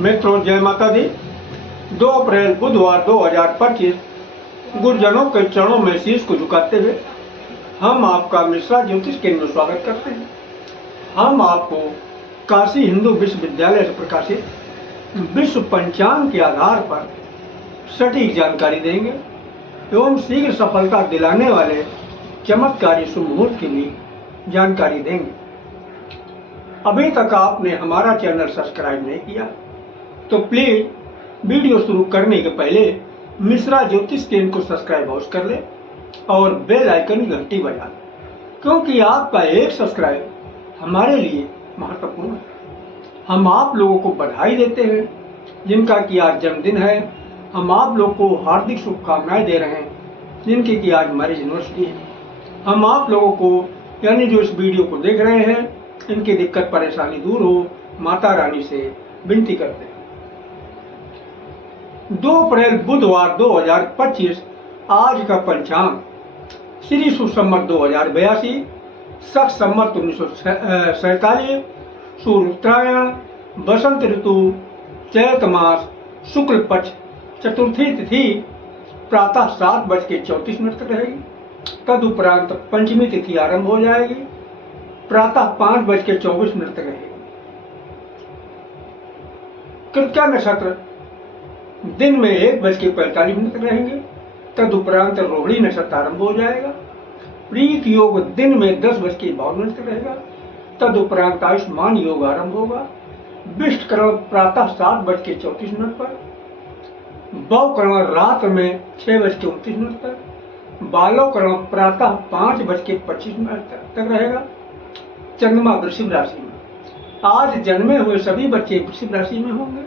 मित्रों, जय माता दी। 2 अप्रैल बुधवार 2025 गुरुजनों के चरणों में शीश को झुकाते हुए हम आपका मिश्रा ज्योतिष केंद्र में स्वागत करते हैं। हम आपको काशी हिंदू विश्वविद्यालय से प्रकाशित विश्व पंचांग के आधार पर सटीक जानकारी देंगे एवं शीघ्र सफलता दिलाने वाले चमत्कारी शुभ मुहूर्त की भी जानकारी देंगे। अभी तक आपने हमारा चैनल सब्सक्राइब नहीं किया तो प्लीज वीडियो शुरू करने के पहले मिश्रा ज्योतिष केंद्र को सब्सक्राइब अवश्य कर ले और बेल आइकन की घंटी बजा लें, क्योंकि आपका एक सब्सक्राइब हमारे लिए महत्वपूर्ण है। हम आप लोगों को बधाई देते हैं जिनका कि आज जन्मदिन है। हम आप लोग को हार्दिक शुभकामनाएं दे रहे हैं जिनकी कि आज मैरिज एनिवर्सरी है। हम आप लोगों को यानी जो इस वीडियो को देख रहे हैं इनकी दिक्कत परेशानी दूर हो, माता रानी से विनती करते हैं। 2 अप्रैल बुधवार 2025 आज का पंचांग श्री सुसंवत 2082 शक संवत 1947 सूर्य उत्तरायण बसंत ऋतु चैत मास शुक्ल पक्ष चतुर्थी तिथि प्रातः 7:34 तक रहेगी। तदुपरांत पंचमी तिथि आरंभ हो जाएगी, प्रातः 5:24 तक रहेगी। कृत्या नक्षत्र दिन में 1:45 तक रहेंगे। तदुपरांत रोहिणी नक्षत्र आरंभ हो जाएगा। प्रीत योग दिन में 10:52 तक रहेगा। तदुपरांत आयुष्मान योग आरंभ होगा। विष्टकरण प्रातः 7:34 पर, भवकरण रात में 6:29 तक, बालोकरण प्रातः 5:25 तक रहेगा। चंद्रमा वृषभ राशि में। आज जन्मे हुए सभी बच्चे वृषभ राशि में होंगे।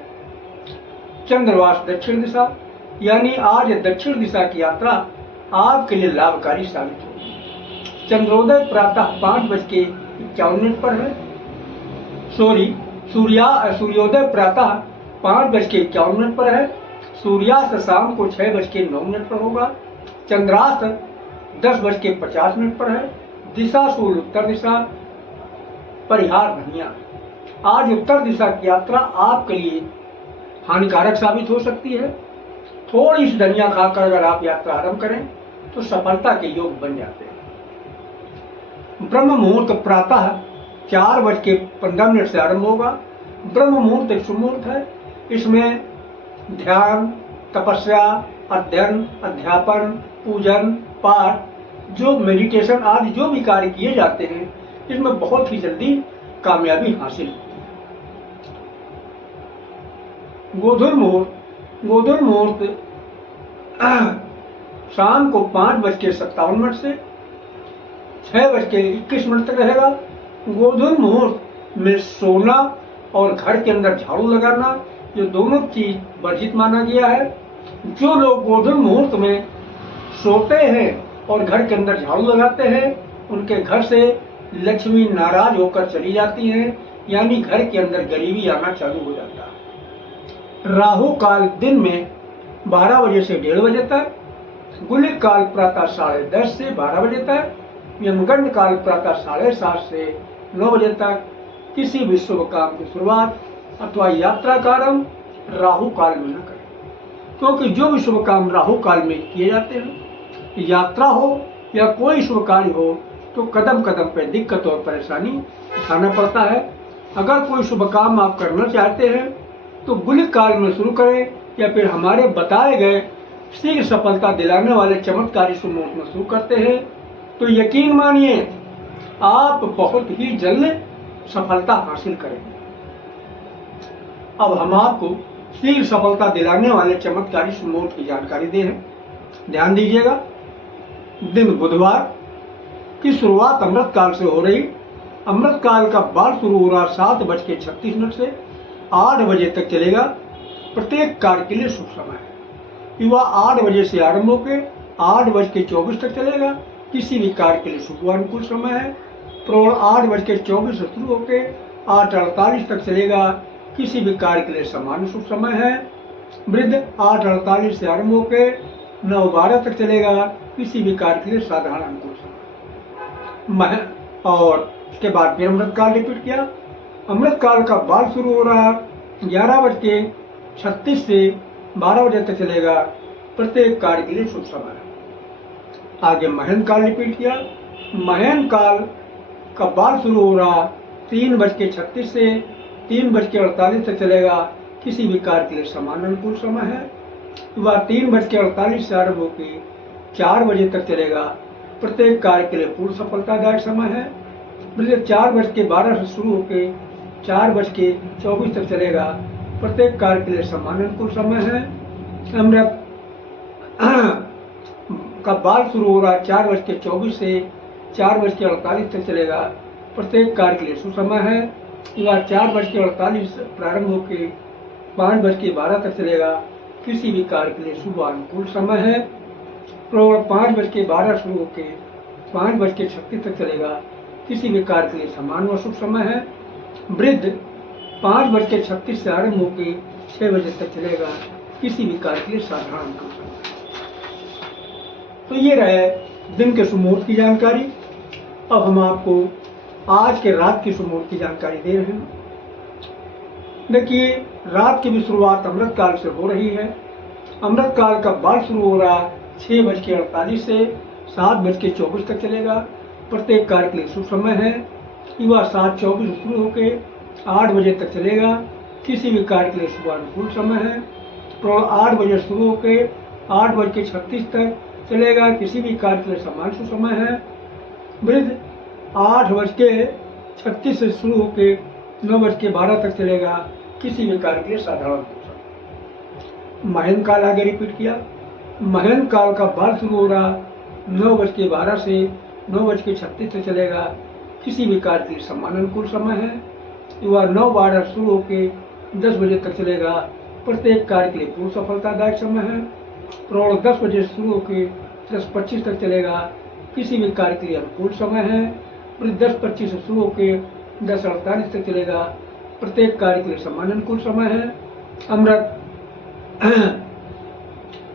चंद्रवास दक्षिण दिशा यानी आज दक्षिण दिशा की यात्रा आपके लिए लाभकारी साबित होगी। चंद्रोदय प्रातः 5:51 पर है। सूर्योदय प्रातः 5:51 पर है। सूर्यास्त शाम को 6:09 पर होगा। चंद्रास्त 10:50 पर है। दिशा सूर्य उत्तर दिशा। परिहार धनिया। आज उत्तर दिशा की यात्रा आपके लिए हानिकारक साबित हो सकती है। थोड़ी सी धनिया खाकर अगर आप यात्रा आरंभ करें तो सफलता के योग बन जाते हैं। ब्रह्म मुहूर्त प्रातः 4:15 से आरंभ होगा। ब्रह्म मुहूर्त एक शुभ मुहूर्त है। इसमें ध्यान, तपस्या, अध्ययन, अध्यापन, पूजन, पाठ, जो मेडिटेशन आदि जो भी कार्य किए जाते हैं इसमें बहुत ही जल्दी कामयाबी हासिल होती है। गोधूल मुहूर्त शाम को 5:57 से 6:21 तक रहेगा। गोधूल मुहूर्त में सोना और घर के अंदर झाड़ू लगाना, ये दोनों चीज वर्जित माना गया है। जो लोग गोधूल मुहूर्त में सोते हैं और घर के अंदर झाड़ू लगाते हैं उनके घर से लक्ष्मी नाराज होकर चली जाती है, यानी घर के अंदर गरीबी आना चालू हो जाता है। राहु काल दिन में 12 बजे से 1:30 बजे तक, गुलिक काल प्रातः 10:30 से 12 बजे तक, यमगंड काल प्रातः 7:30 से 9 बजे तक। किसी भी शुभ काम की शुरुआत अथवा यात्रा का आरंभ राहु काल में न करें, क्योंकि जो भी शुभ काम राहु काल में किए जाते हैं, यात्रा हो या कोई शुभ कार्य हो, तो कदम कदम पे दिक्कत और परेशानी उठाना पड़ता है। अगर कोई शुभ काम आप करना चाहते हैं तो गुलिक काल में शुरू करें या फिर हमारे बताए गए शीघ्र सफलता दिलाने वाले चमत्कारी शुभ मुहूर्त में शुरू करते हैं तो यकीन मानिए आप बहुत ही जल्द सफलता हासिल करेंगे। अब हम आपको शीघ्र सफलता दिलाने वाले चमत्कारी शुभ मुहूर्त की जानकारी दे रहे हैं, ध्यान दीजिएगा। दिन बुधवार की शुरुआत अमृत काल से हो रही। अमृत काल का बाल शुरू हो रहा 7:36 से 8 बजे तक चलेगा। प्रत्येक कार्य के लिए शुभ समय है। युवा 8 बजे से आरंभ होकर 8:24 तक चलेगा। किसी भी कार्य के लिए शुभ अनुकूल समय है। प्रौढ़ 8:24 से शुरू होकर 8:48 तक चलेगा। किसी भी कार्य के लिए समान शुभ समय है। वृद्ध 8:48 से आरंभ होकर 9:12 तक चलेगा। किसी भी कार्य के लिए साधारण अनुकूल समय। और उसके बाद फिर अमृत काल रिपीट किया। अमृत काल का बाल शुरू हो रहा 11:36 से 12 बजे तक चलेगा। प्रत्येक कार्य के लिए शुभ समय है। आगे महंत काल रिपीट किया। महंत काल का बाल शुरू हो रहा 3:36 से 3:48 तक चलेगा। किसी भी कार्य के लिए समान अनुकूल समय है। वह 3:48 से आरंभ होकर 4 बजे तक चलेगा। प्रत्येक कार्य के लिए पूर्ण सफलतादायक समय है। 4:12 से शुरू होकर 4:24 तक चलेगा। प्रत्येक कार्य के लिए समान अनुकूल समय है। अमृत का बाल शुरू हो रहा 4:24 से 4:48 तक चलेगा। प्रत्येक कार्य के लिए सुसमय है। यह 4:48 प्रारंभ होकर 5:12 तक चलेगा। किसी भी कार्य के लिए शुभ अनुकूल समय है। 5:12 शुरू होकर 5:36 तक चलेगा। किसी भी कार्य के लिए समान व शुभ समय है। वृद्ध 5:36 से आरंभ होकर 6 बजे तक चलेगा। किसी भी कार्य के लिए साधारण अनुकूल समय है। तो ये रहे दिन के शुभ मुहूर्त की जानकारी। अब हम आपको आज के रात की शुभ मुहूर्त की जानकारी दे रहे हैं। देखिए, रात की भी शुरुआत अमृत काल से हो रही है। अमृत काल का बाल शुरू हो रहा 6:48 से 7:24 तक चलेगा। प्रत्येक कार्य के लिए शुभ समय है। युवा 7:24 से शुरू होकर 8 बजे तक चलेगा। किसी भी कार्य के लिए शुभ अनुकूल समय है। 8 बजे शुरू होकर 8:36 तक चलेगा। किसी भी कार्य के लिए समान शुभ समय है। वृद्ध 8:36 से शुरू होकर 9:12 तक चलेगा। किसी भी कार्य के लिए साधारण समय। महंत काल आगे रिपीट किया। महंत काल का बाल शुरू हो रहा 9:12 से 9:36 तक चलेगा। किसी भी कार्य के लिए समान अनुकूल समय है। युवा 9:12 शुरू होकर 10 बजे तक चलेगा। प्रत्येक कार्य के लिए पूर्ण सफलतादायक समय है। 10 बजे शुरू होकर 10:25 तक चलेगा। किसी भी कार्य के लिए अनुकूल समय है। 10:25 से शुरू होकर 10:48 तक चलेगा। प्रत्येक कार्य के लिए समान अनुकूल समय है। अमृत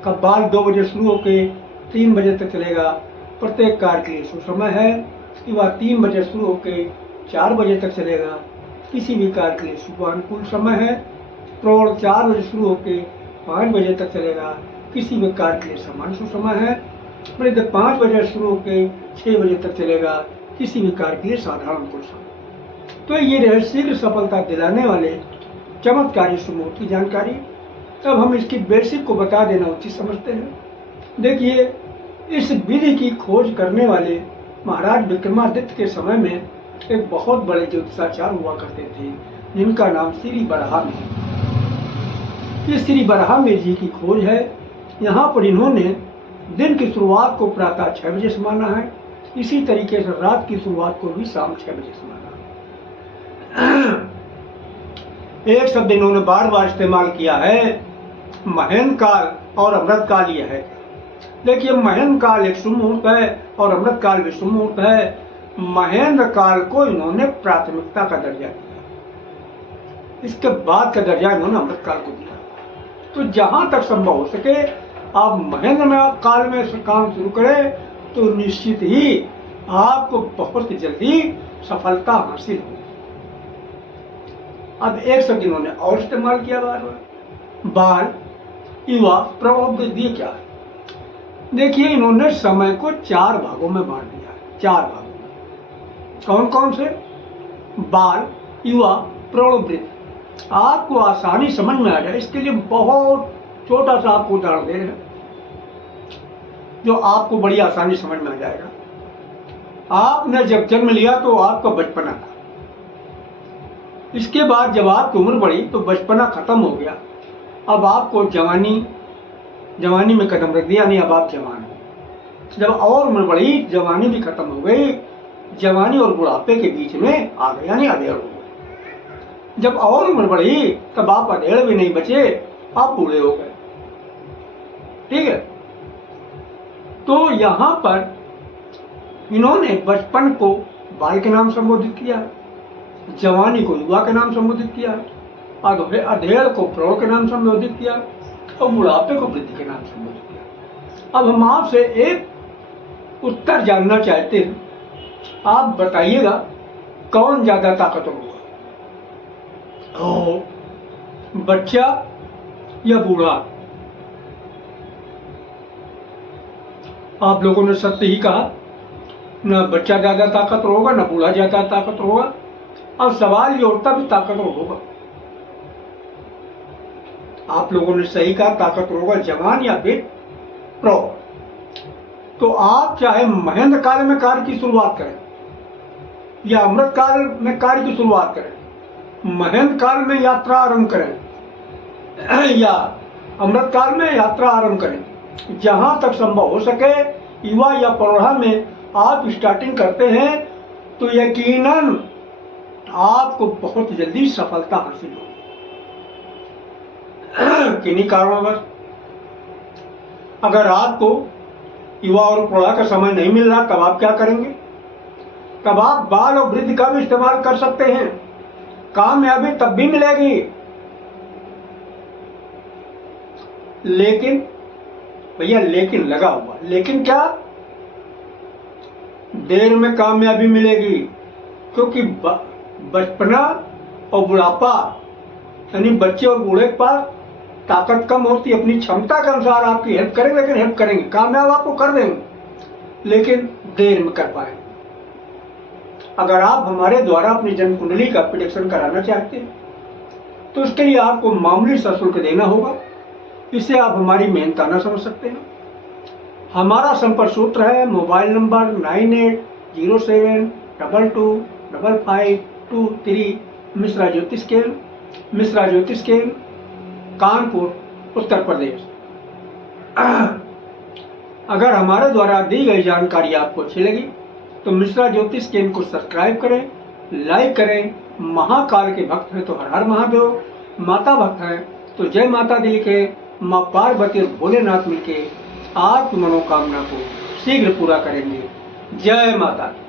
का बाल 2 बजे शुरू होकर 3 बजे तक चलेगा। प्रत्येक कार्य के लिए सुसमय है। युवा 3 बजे शुरू होकर 4 बजे तक चलेगा। किसी भी कार्य के लिए शुभ अनुकूल समय है। 4 बजे शुरू होकर 5 बजे तक चलेगा। किसी भी कार्य के लिए समान सुसमय है। 5 बजे शुरू होकर 6 बजे तक चलेगा। किसी भी कार्य के लिए साधारण अनुकूल समय। तो ये रहे शीघ्र सफलता दिलाने वाले चमत्कारी शुभ मुहूर्त की जानकारी। अब हम इसकी बेसिक को बता देना उचित समझते हैं। देखिए, इस विधि की खोज करने वाले महाराज विक्रमादित्य के समय में एक बहुत बड़े ज्योतिषाचार्य हुआ करते थे, जिनका नाम श्री बरहाम है। ये श्री बरहाम जी की खोज है। यहाँ पर इन्होंने दिन की शुरुआत को प्रातः 6 बजे से माना है। इसी तरीके से रात की शुरुआत को भी शाम 6 बजे से माना है। एक शब्द इन्होंने बार बार इस्तेमाल किया है, महंत काल और अमृत काल। यह है, देखिए, महंत काल एक शुभ मुहूर्त है और अमृत काल भी शुभ मुहूर्त है। महंत काल को इन्होंने प्राथमिकता का दर्जा दिया, इसके बाद का दर्जा इन्होंने अमृत काल को दिया। तो जहां तक संभव हो सके आप महंत काल में काम शुरू करें तो निश्चित ही आपको बहुत जल्दी सफलता हासिल होगी। अब एक शब्द इन्होंने और इस्तेमाल किया बार बार, बाल, युवा, प्रभाव वृद्धि। क्या है? देखिए, इन्होंने समय को 4 भागों में बांट दिया है। 4 भागों में कौन कौन से? बाल, युवा, प्रौढ़, वृद्ध। आपको आसानी समझ में आ जाए इसके लिए बहुत छोटा सा आपको उदाहरण दे रहे हैं, जो आपको बड़ी आसानी समझ में आ जाएगा। आपने जब जन्म लिया तो आपका बचपना था। इसके बाद जब आपकी उम्र बढ़ी तो बचपना खत्म हो गया। अब आपको जवानी में कदम रख दिया, नहीं अब आप जवान हो। जब और उम्र बढ़ी, जवानी भी खत्म हो गई, जवानी और बुढ़ापे के बीच में आ गए, यानी अधेड़ हो गए। जब और उम्र बढ़ी तब आप अधेड़ भी नहीं बचे, आप बूढ़े हो गए। ठीक है? तो यहां पर इन्होंने बचपन को बाल के नाम संबोधित किया, जवानी को युवा के नाम संबोधित किया, अधेड़ को प्रौढ़ के नाम संबोधित किया और बुढ़ापे को वृद्धि के नाम संबोधित किया। अब हम आपसे एक उत्तर जानना चाहते हैं, आप बताइएगा कौन ज्यादा ताकतवर हुआ? बच्चा या बूढ़ा, आप लोगों ने सत्य ही कहा, न बच्चा ज्यादा ताकतवर होगा न बूढ़ा ज्यादा ताकतवर होगा। अब सवाल ये उठता भी ताकतवर होगा। आप लोगों ने सही कहा, ताकतवर होगा जवान या फिर प्रौढ़। तो आप चाहे महेंद्र काल में कार्य की शुरुआत करें या अमृत काल में कार्य की शुरुआत करें, महेंद्र काल में यात्रा आरंभ करें या अमृत काल में यात्रा आरंभ करें, जहां तक संभव हो सके युवा या प्रौढ़ा में आप स्टार्टिंग करते हैं तो यकीनन आपको बहुत जल्दी सफलता हासिल होगी। किन्हीं कारणवश अगर आपको युवा और प्रौढ़ा का समय नहीं मिल रहा, तब आप क्या करेंगे? तब आप बाल और वृद्धि का भी इस्तेमाल कर सकते हैं, कामयाबी तब भी मिलेगी। लेकिन भैया, लेकिन लगा हुआ, लेकिन क्या? देर में कामयाबी मिलेगी, क्योंकि बचपना और बुढ़ापा यानी बच्चे और बूढ़े के पास ताकत कम होती है। अपनी क्षमता के अनुसार आपकी हेल्प करेंगे, लेकिन हेल्प करेंगे, कामयाब आपको कर देंगे, लेकिन देर में कर पाएंगे। अगर आप हमारे द्वारा अपनी जन्म कुंडली का प्रेडिक्शन कराना चाहते हैं तो उसके लिए आपको मामूली सा शुल्क देना होगा। इसे आप हमारी मेहनताना समझ सकते हैं। हमारा संपर्क सूत्र है मोबाइल नंबर 9807225523, मिश्रा ज्योतिष केंद्र, कानपुर, उत्तर प्रदेश। अगर हमारे द्वारा दी गई जानकारी आपको अच्छी लगी तो मिश्रा ज्योतिष केंद्र को सब्सक्राइब करें, लाइक करें। महाकाल के भक्त हैं तो हर हर महादेव, माता भक्त हैं तो जय माता दी लिखें। माँ पार्वती और भोलेनाथ मिलके आपकी मनोकामना को शीघ्र पूरा करेंगे। जय माता दी।